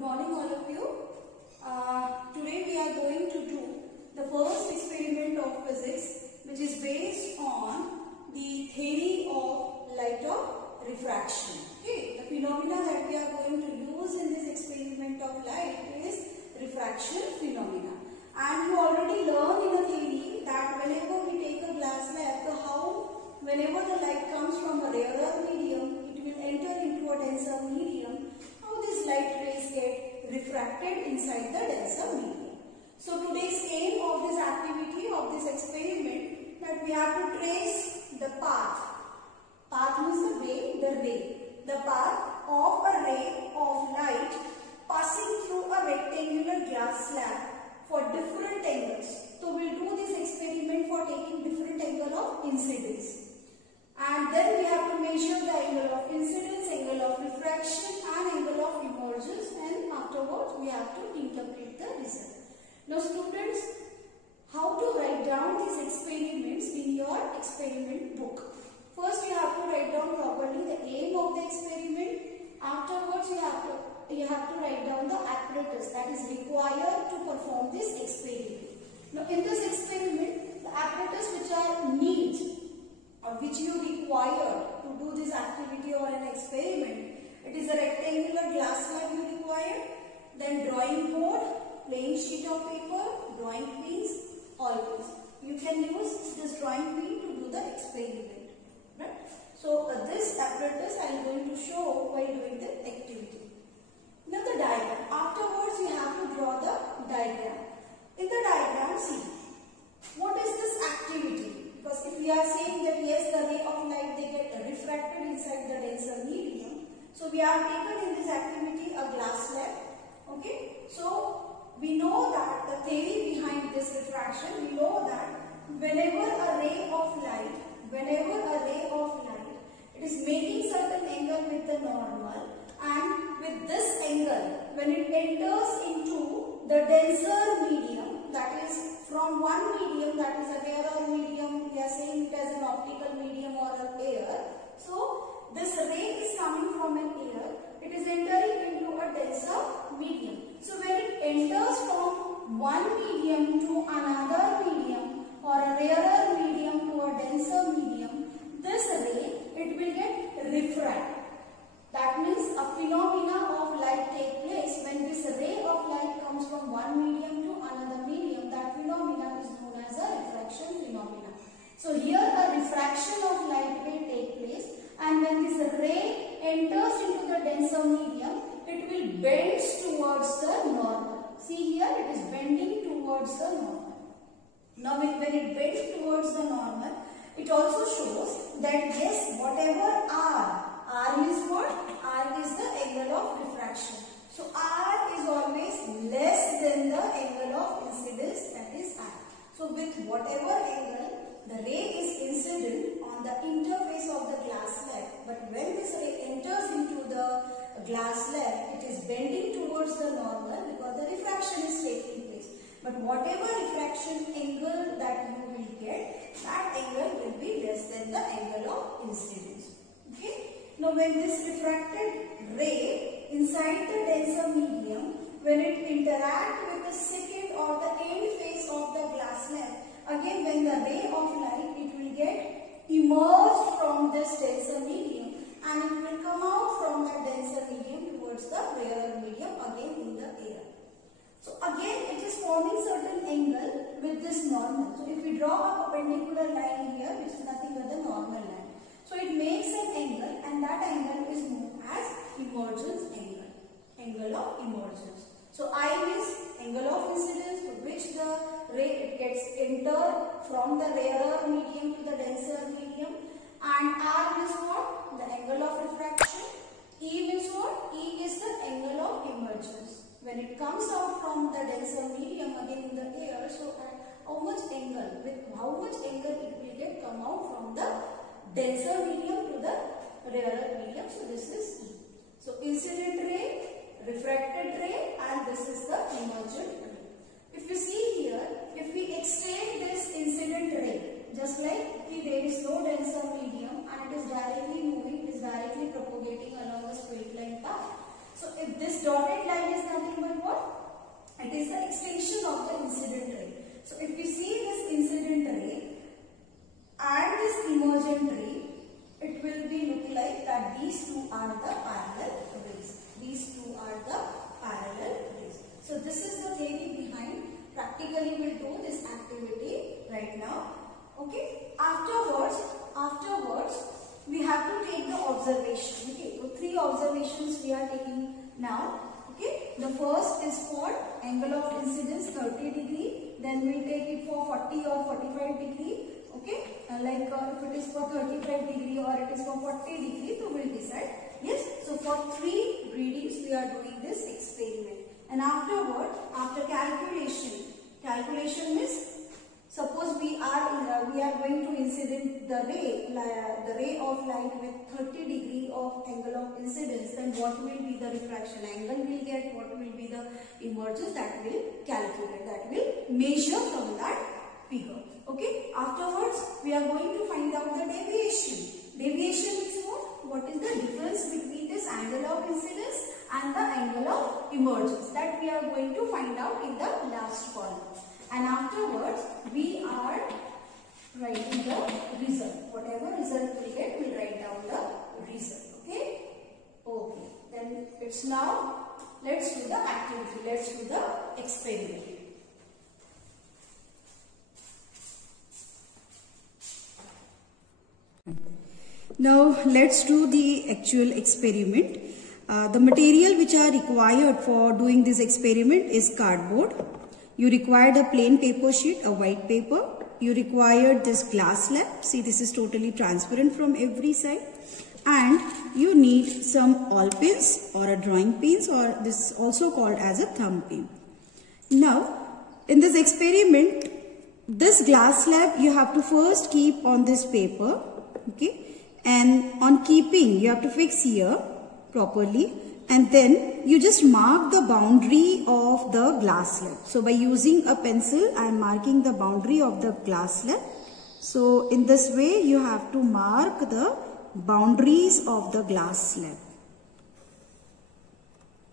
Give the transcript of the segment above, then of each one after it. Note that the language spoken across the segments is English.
Good morning all of you. Today we are going to do the first experiment of physics, which is based on the theory of light of refraction. Okay, the phenomena that we are going to use in this experiment of light is refraction phenomena. And you already learned in a theory that whenever we take a glass slab, whenever the light comes from a rarer medium, it will enter into a denser medium. How these light rays get refracted inside the denser medium. So today's aim of this activity, of this experiment, that we have to trace the path. Path means the way, the path of a ray of light passing through a rectangular glass slab for different angles. So we will do this experiment for taking different angle of incidence. And then we have to measure the angle of incidence, angle of refraction and angle of emergence, and afterwards we have to interpret the result. Now students, how to write down these experiments in your experiment book? First you have to write down properly the aim of the experiment. Afterwards you have to write down the apparatus that is required to perform this experiment. Now in this experiment, the apparatus which are needs or which you require to do this activity or an experiment, it is a rectangular glass slab you require, then drawing board, plain sheet of paper, drawing pins, always. You can use this drawing pin to do the experiment. Right? So this apparatus I am going to show while doing the activity. Now the diagram. Afterwards you have to draw the diagram. In the diagram, see, what is this activity? Because if we are saying that yes, the ray of light they get refracted inside the denser medium, so we have taken in this activity a glass slab. Okay, so we know that the theory behind this refraction, we know that whenever a ray of light, it is making certain angle with the normal, and with this angle, when it enters into the denser medium, that is from one medium, that is a rarer medium, we are saying it as an optical medium or an air. So this ray is coming from an air, it is entering into a denser medium. So when it enters from one medium to another medium or a rarer medium to a denser medium, this ray, it will get refracted. That means a phenomena of light take place when this ray of light comes from one medium to another medium. That phenomena is known as a refraction phenomena. So here a refraction of light will take place, and when this ray enters into the denser medium, it will bend towards the normal. See here, it is bending towards the normal. Now when it bends towards the normal, it also shows that yes, whatever R is what? R is the angle of refraction. So R is always less than the angle of incidence, that is I. So with whatever angle the ray is incident on the interface of the glass slab, but when this ray enters into the glass slab, it is bending towards the normal because the refraction is taking place. But whatever refraction angle that you will get, that angle will be less than the angle of incidence. Okay? Now when this refracted ray inside the denser medium, when it interacts with the second or the end face of the glass slab, again when the ray of light, it will get emerged from this denser medium and it will come out from that denser medium towards the rarer medium again in the air. So again it is forming certain angle with this normal. So if we draw a perpendicular line here, which is nothing but the normal line. So it makes an angle, and that angle is known as emergence angle, angle of emergence. So I is angle of incidence to which the ray it gets entered from the rarer medium to the denser medium, and R is what? The angle of refraction. E is what? E is the angle of emergence. When it comes out from the denser medium again in the air, so how much angle, with how much angle it will get come out from the denser medium to the rarer medium. So this is E. So incident ray, refracted ray, and this is the emergent ray. If you see here, if we extend this incident ray, just like there is no denser medium and it is directly moving, it is directly propagating along a straight line path. So if this dot dotted line is nothing but what? It is the extension of the incident ray. So if you see this incident ray and this emergent ray, it will be look like that these two are the parallel rays. These two are the parallel rays. So this is the theory behind. Practically we will do this activity right now. Okay. Afterwards we have to take the observation. Okay. So 3 observations we are taking now. Okay. The first is for angle of incidence 30 degree. Then we will take it for 40 or 45 degree. Okay. Like if it is for 35 degree or it is for 40 degree, so we will decide. Yes. So for 3 readings we are doing this experiment. And afterward, after calculation means suppose we are going to incident the ray of light with 30 degree of angle of incidence, then what will be the refraction angle we'll get, what will be the emergence, that will calculate, that will measure from that figure. Okay. Afterwards, we are going to find out the deviation. Deviation is what? What is the difference between this angle of incidence and the angle of emergence? That we are going to find out in the last column. And afterwards, we are writing the result. Whatever result we get, we'll write down the result. Okay? Okay. Then it's now, let's do the activity. Let's do the experiment. Now let's do the actual experiment. The material which are required for doing this experiment is cardboard. You required a plain paper sheet, a white paper. You required this glass slab. See, this is totally transparent from every side. And you need some oil pins or a drawing pins, or this is also called as a thumb pin. Now, in this experiment, this glass slab you have to first keep on this paper. Okay. And on keeping, you have to fix here properly, and then you just mark the boundary of the glass slab. So by using a pencil, I am marking the boundary of the glass slab. So in this way, you have to mark the boundaries of the glass slab.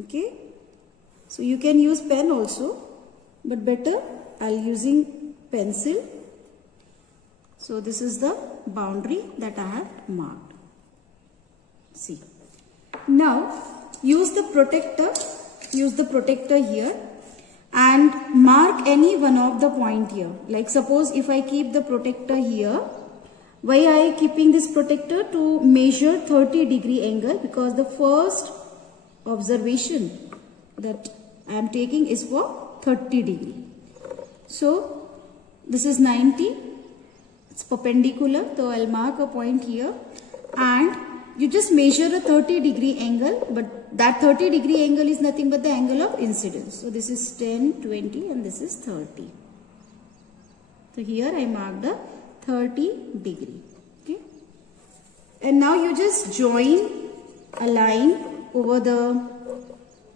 Okay. So you can use pen also, but better I'll using pencil. So this is the boundary that I have marked. See. Now use the protector here and mark any one of the point here. Like suppose if I keep the protector here, why I keeping this protector? To measure 30 degree angle, because the first observation that I am taking is for 30 degree. So this is 90. It's perpendicular, so I'll mark a point here, and you just measure a 30 degree angle, but that 30 degree angle is nothing but the angle of incidence. So this is 10, 20 and this is 30. So here I marked a 30 degree. Okay. And now you just join a line over the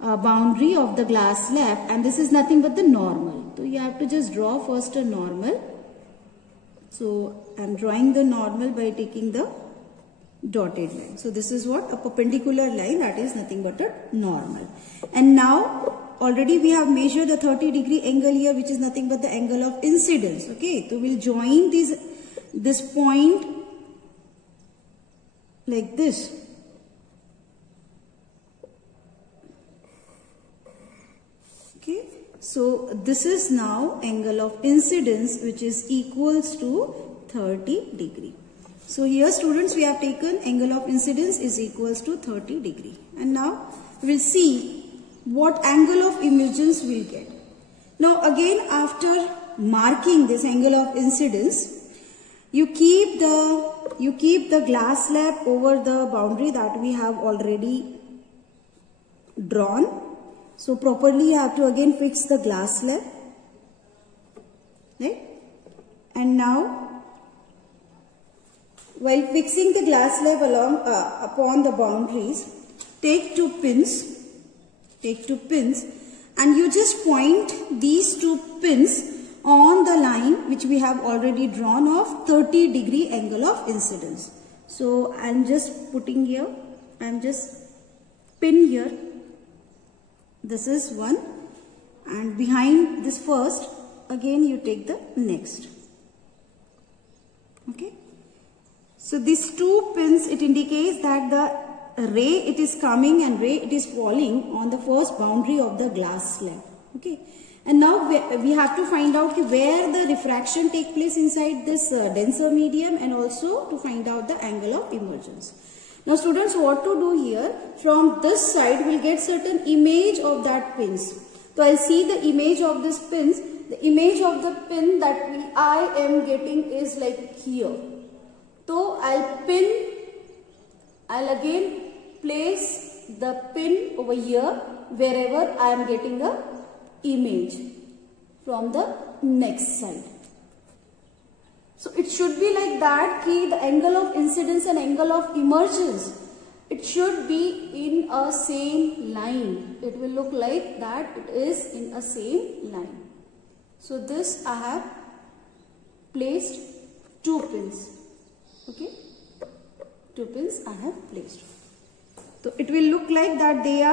boundary of the glass slab, and this is nothing but the normal. So you have to just draw first a normal. So I am drawing the normal by taking the dotted line. So this is what? A perpendicular line, that is nothing but a normal. And now already we have measured the 30 degree angle here, which is nothing but the angle of incidence. Okay, so we'll join this point like this. Okay, so this is now angle of incidence, which is equals to 30 degree. So here students, we have taken angle of incidence is equals to 30 degree. And now we will see what angle of emergence we will get. Now again, after marking this angle of incidence, you keep the glass slab over the boundary that we have already drawn. So properly you have to again fix the glass slab, right? And now while fixing the glass slab along upon the boundaries, take two pins, and you just point these two pins on the line which we have already drawn of 30 degree angle of incidence. So I am just putting here, I am just pin here. This is one, and behind this first, again you take the next. Okay. So these two pins, it indicates that the ray it is coming and ray it is falling on the first boundary of the glass slab. Okay. And now we have to find out where the refraction take place inside this denser medium, and also to find out the angle of emergence. Now students, what to do here? From this side we will get certain image of that pins. So I'll see the image of this pins. The image of the pin that I am getting is like here. So I'll again place the pin over here wherever I am getting a image from the next side. So it should be like that, the angle of incidence and angle of emergence, it should be in a same line. It will look like that it is in a same line. So this I have placed two pins. Okay, two pins I have placed. So it will look like that they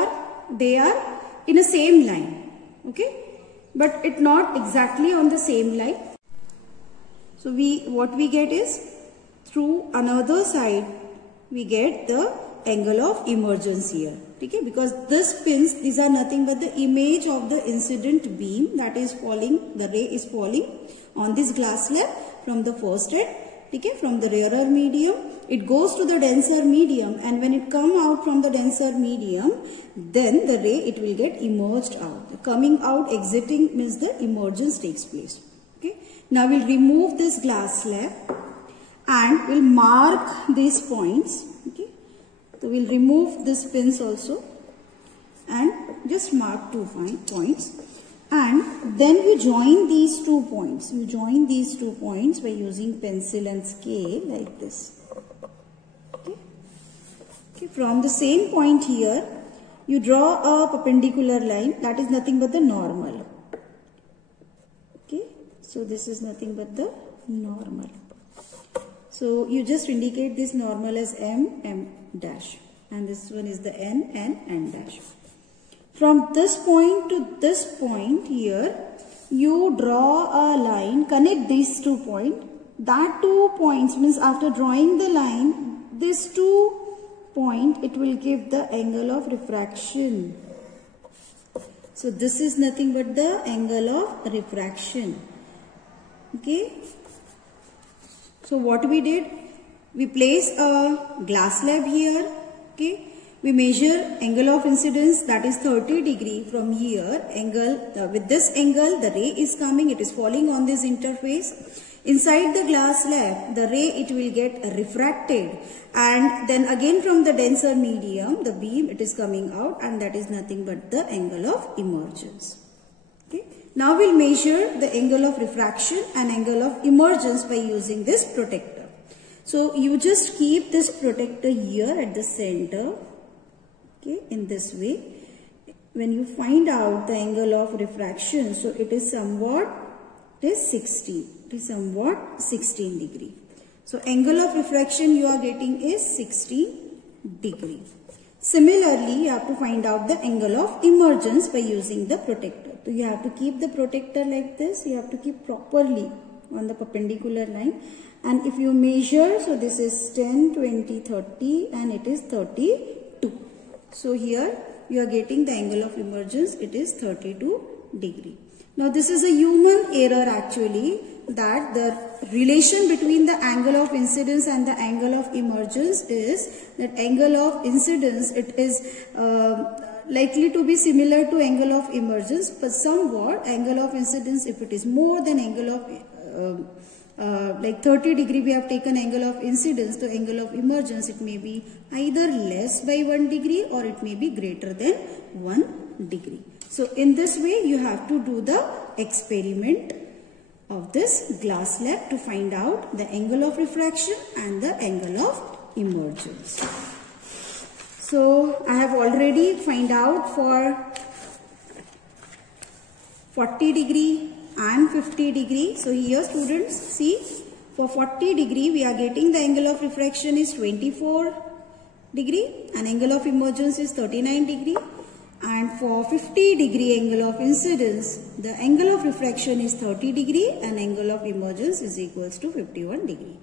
are in a same line. Okay, but it not exactly on the same line. So what we get is, through another side we get the angle of emergence here. Okay, because these are nothing but the image of the incident beam that is falling, the ray is falling on this glass slab from the first head. Okay, from the rarer medium it goes to the denser medium, and when it come out from the denser medium, then the ray it will get emerged out. The coming out, exiting means the emergence takes place. Okay, now we'll remove this glass slab and we'll mark these points. Okay, so we'll remove this pins also and just mark 2 points, and then we join these 2 points. You join these 2 points by using pencil and scale like this. Okay, from the same point here you draw a perpendicular line, that is nothing but the normal. Okay, so this is nothing but the normal. So you just indicate this normal as M dash, and this one is the N dash. From this point to this point here, you draw a line, connect these 2 points. That 2 points means after drawing the line, this 2 point, it will give the angle of refraction. So this is nothing but the angle of refraction. Okay. So what we did, we placed a glass slab here. Okay. We measure angle of incidence, that is 30 degree from here. With this angle, the ray is coming, it is falling on this interface. Inside the glass slab, the ray it will get refracted, and then again from the denser medium, the beam it is coming out, and that is nothing but the angle of emergence. Okay. Now we'll measure the angle of refraction and angle of emergence by using this protector. So you just keep this protector here at the center. Okay, in this way. When you find out the angle of refraction, so it is somewhat 16. It is somewhat 16 degree. So angle of refraction you are getting is 16 degree. Similarly, you have to find out the angle of emergence by using the protector. So you have to keep the protector like this. You have to keep properly on the perpendicular line. And if you measure, so this is 10, 20, 30 and it is 32. So here you are getting the angle of emergence. It is 32 degree. Now this is a human error actually, that the relation between the angle of incidence and the angle of emergence is that angle of incidence, it is likely to be similar to angle of emergence, but somewhat angle of incidence, if it is more than angle of like 30 degree we have taken angle of incidence, to angle of emergence it may be either less by 1 degree or it may be greater than 1 degree. So in this way you have to do the experiment of this glass slab to find out the angle of refraction and the angle of emergence. So I have already find out for 40 degree and 50 degree. So here students see, for 40 degree we are getting the angle of refraction is 24 degree and angle of emergence is 39 degree. And for 50 degree angle of incidence, the angle of refraction is 30 degree and angle of emergence is equals to 51 degree.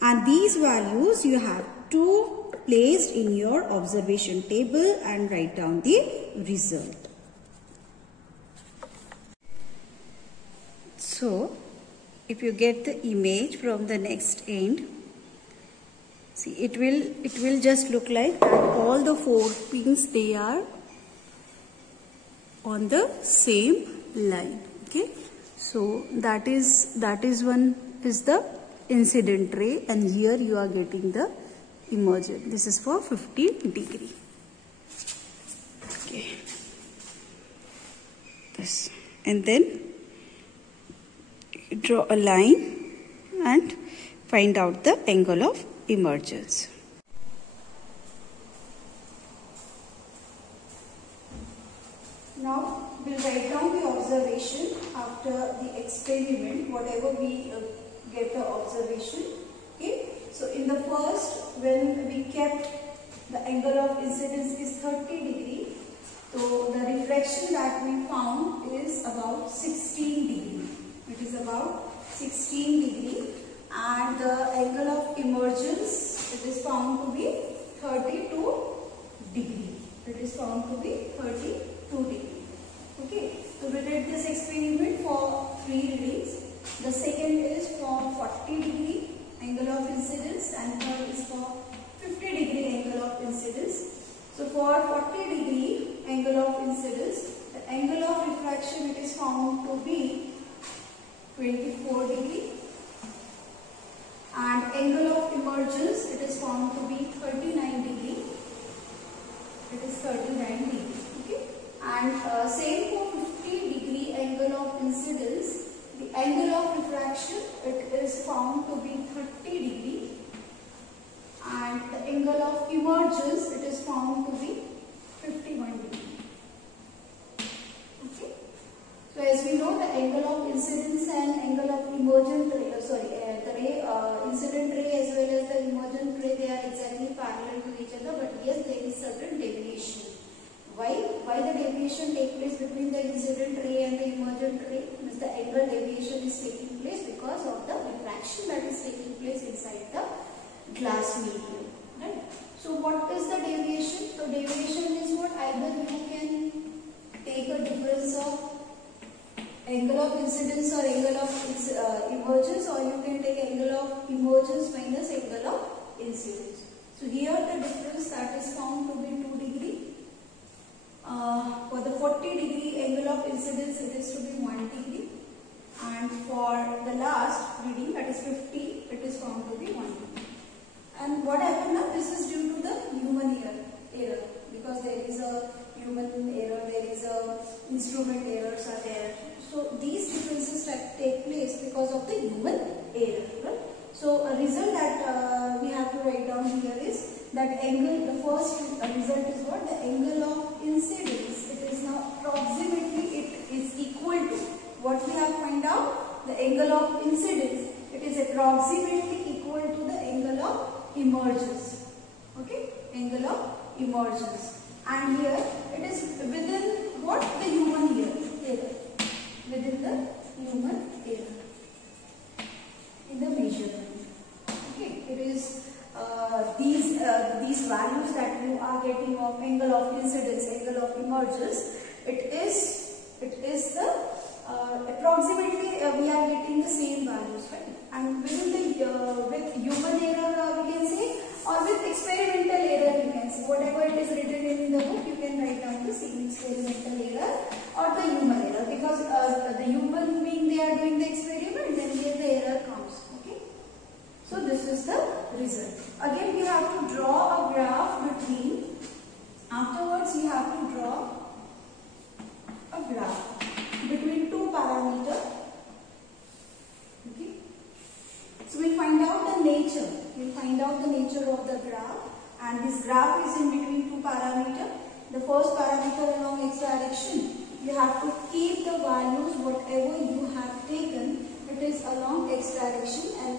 And these values you have to place in your observation table and write down the result. So, if you get the image from the next end, see it will just look like that all the 4 pins, they are on the same line. Okay, so that is one is the incident ray, and here you are getting the emergent. This is for 50 degree. Okay, this, and then draw a line and find out the angle of emergence. Now we'll write down the observation after the experiment, whatever we get the observation. Okay, so in the first, when we kept the angle of incidence is 30 degree, so the refraction that we found is about 16 degree. It is about 16 degree, and the angle of emergence, it is found to be 32 degree. It is found to be 32 degree. Okay, so we did this experiment for 3 readings. The second is for 40 degree angle of incidence, and third is for 50 degree angle of incidence. So for 40 degree angle of incidence, the angle of refraction, it is found to be 24 degree, and angle of emergence, it is found to be 39 degree. It is 39 degree. Okay, and same for 50 degree angle of incidence, the angle of refraction, it is found to be 30 degree, and the angle of emergence, it is found to be 51 degree. Okay, so as we know, the angle of incidence and angle of emergent ray, the ray, incident ray as well as the emergent ray, they are exactly parallel to each other, but yes, there is certain deviation. Why the deviation take place between the incident ray and the emergent ray? Means the angle deviation is taking place because of the refraction that is taking place inside the glass medium. Right? So what is the deviation? So deviation is what? Either you can take a difference of angle of incidence or angle of emergence, or you can take angle of emergence minus angle of incidence. So here the difference that is found to be 2 degree. For the 40 degree angle of incidence, it is to be 1 degree, and for the last reading, that is 50, it is found to be 1 degree. And what happened now? This is due to the human error, because there is a human error, there is a instrument errors are there. So these differences take place because of the human error. Right? So a result that we have to write down here is that angle, the first result is what? The angle of incidence, it is now approximately, it is equal to, what we have find out? The angle of incidence, it is approximately equal to the angle of emergence. Okay, angle of emergence. And here it is within what? The human error. Within the human error in the measurement. Okay, it is these values that you are getting of angle of incidence, angle of emergence, it is the approximately we are getting the same values, right? And within the with human error we can say, or with experimental error you can say, whatever it is written in the book, you can write down the same experimental error or the human error, because the human being, they are doing the experiment, then here the error comes. Okay, so this is the result. Again you have to draw a graph between, afterwards you have to draw a graph between 2 parameters. Okay, so we'll find out the nature. We'll find out the nature of the graph, and this graph is in between 2 parameters. The first parameter along x direction, you have to keep the values whatever you have taken, it is along x direction, and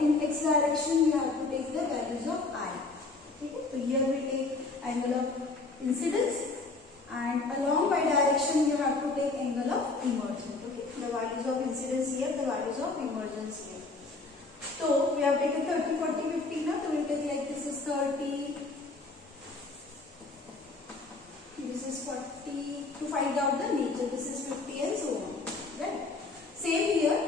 in x direction you have to take the values of I. Okay, so here we take angle of incidence, and along y direction you have to take angle of emergence. Okay, the values of incidence here, the values of emergence here. So we have taken 30, 40, 50 now. So we will take like this is 30, this is 40 to find out the nature. This is 50 and so on. Right? Same here.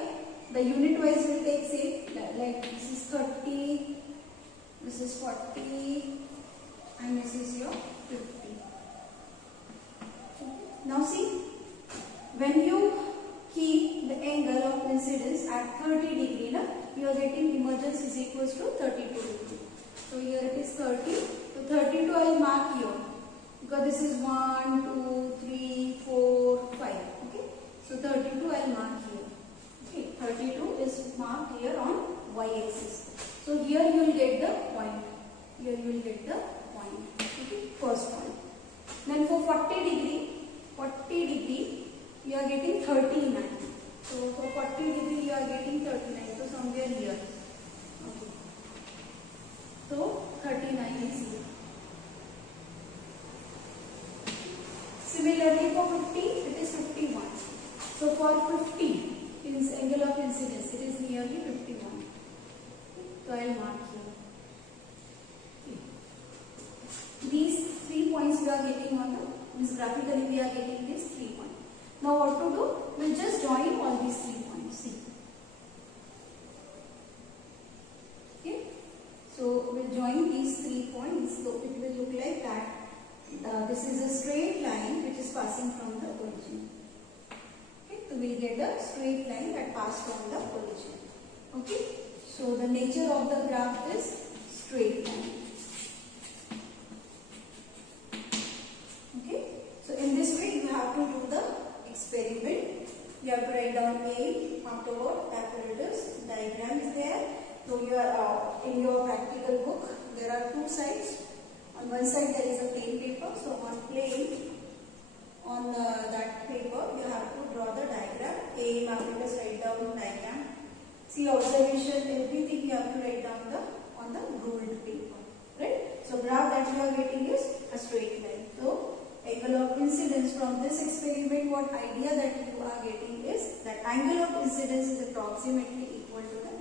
The unit wise will take same like this is 30, this is 40, and this is your 50. Now see, when you keep the angle of incidence at 30 degree, na, you are getting emergence is equals to 32 degree. So here it is 30. So 32 I will mark here because this is 1, 2, 3, 4, 5. Okay. So 32 I will mark here. Okay. 32 is marked here on y-axis. So here you will get the point. Here you will get the point. Okay. First point. Then for 40 degree you are getting 39. So for 40 degree you are getting 39. So somewhere here. Okay. So 39 is here. Similarly for 50 it is 51. So for 50 angle of incidence it is nearly 51. So I will mark here. Okay. These 3 points we are getting on the graphically we are getting these 3 points. Now what to do? We will just join all these 3 points. See. Okay. So we will join these 3 points. So it will look like that. This is a straight line which is passing from the origin. Okay. So we will get a straight line that passed from the origin. Okay. So the nature of the graph is straight line. Okay. So in this way you have to do the experiment. You have to write down aim, afterward apparatus, diagram is there. So you are in your practical book there are 2 sides. On one side there is a plain paper. So on plain, on that paper you have to draw the diagram. Aim, apparatus, write down diagram. See observation, everything you have to write down on the ruled paper. Right? So graph that you are getting is a straight line. So angle of incidence from this experiment, what idea that you are getting is that angle of incidence is approximately equal to the